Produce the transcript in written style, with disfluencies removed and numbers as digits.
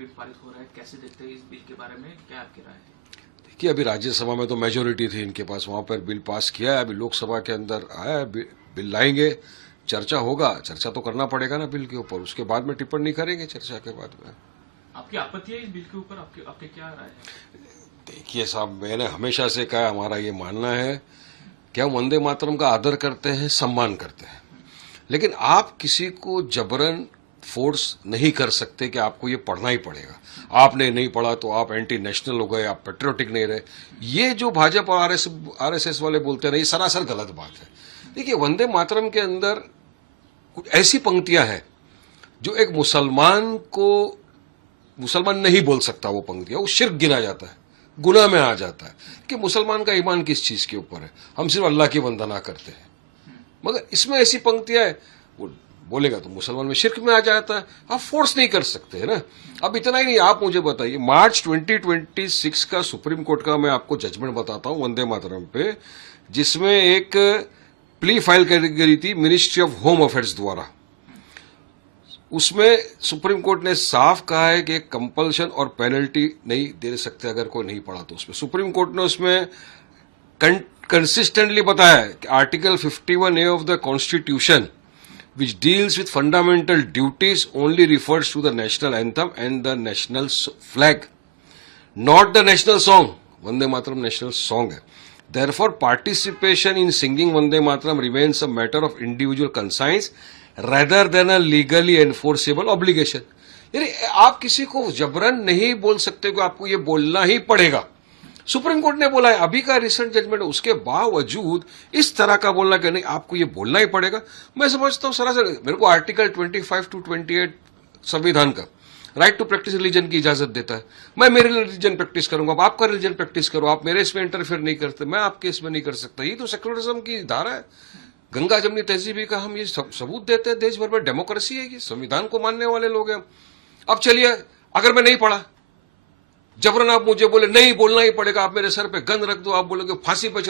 Bill पारित हो रहा है, कैसे देखते हैं इस बिल के बारे में, क्या आपकी राय है? देखिए, अभी राज्यसभा में तो मेजोरिटी थी इनके पास, वहां पर बिल पास किया है। अभी लोकसभा के अंदर आया है, बिल लाएंगे, चर्चा होगा। चर्चा तो करना पड़ेगा ना बिल के ऊपर, उसके बाद में टिप्पणी करेंगे चर्चा के बाद में। आपकी आपत्ति है इस बिल के ऊपर? आपके क्या राय है? देखिए साहब, मैंने हमेशा से कहा, हमारा ये मानना है कि हम वंदे मातरम का आदर करते हैं, सम्मान करते हैं, लेकिन आप किसी को जबरन फोर्स नहीं कर सकते कि आपको ये पढ़ना ही पड़ेगा। आपने नहीं पढ़ा तो आप एंटी नेशनल हो गए, आप पेट्रियोटिक नहीं रहे। ये जो भाजपा और आरएसएस वाले बोलते हैं ना, ये सरासर गलत बात है। देखिए, वंदे मातरम के अंदर कुछ ऐसी पंक्तियां हैं जो एक मुसलमान नहीं बोल सकता। वो पंक्तियां, वो शिर्क गिना जाता है, गुनाह में आ जाता है कि मुसलमान का ईमान किस चीज के ऊपर है, हम सिर्फ अल्लाह की वंदना करते हैं। मगर इसमें ऐसी पंक्तियां है, वो बोलेगा तो मुसलमान में शिर्क में आ जाता है। आप फोर्स नहीं कर सकते है ना। अब इतना ही नहीं, आप मुझे बताइए, मार्च 2026 का सुप्रीम कोर्ट का मैं आपको जजमेंट बताता हूं वंदे मातरम पे, जिसमें एक प्ली फाइल करी गई थी मिनिस्ट्री ऑफ होम अफेयर्स द्वारा। उसमें सुप्रीम कोर्ट ने साफ कहा है कि कंपल्शन और पेनल्टी नहीं दे सकते अगर कोई नहीं पढ़ा तो। उसमें सुप्रीम कोर्ट ने उसमें कंसिस्टेंटली बताया है कि article 51A of the constitution which deals with fundamental duties only refers to the national anthem and the national flag, not the national song. Vande Mataram national song है. Therefore, participation in singing Vande Mataram remains a matter of individual conscience rather than a legally enforceable obligation. यानी आप किसी को जबरन नहीं बोल सकते कि आपको ये बोलना ही पड़ेगा। सुप्रीम कोर्ट ने बोला है, अभी का रिसेंट जजमेंट, उसके बावजूद इस तरह का बोलना कि नहीं आपको ये बोलना ही पड़ेगा, मैं समझता हूं सरासर। मेरे को आर्टिकल 25 to 28 संविधान का राइट टू प्रैक्टिस रिलीजन की इजाजत देता है। मैं मेरे रिलीजन प्रैक्टिस करूंगा, आप आपका रिलीजन प्रैक्टिस करो, आप मेरे इसमें इंटरफेयर नहीं करते, मैं आपके इसमें नहीं कर सकता। ये तो सेक्युलरिज्म की धारा है। गंगा जमनी तहजीबी का हम ये सबूत देते हैं। देश भर में डेमोक्रेसी है, ये संविधान को मानने वाले लोग हैं। अब चलिए, अगर मैं नहीं पढ़ा, जबरन आप मुझे बोले नहीं बोलना ही पड़ेगा, आप मेरे सर पे गन रख दो, आप बोलोगे फांसी पे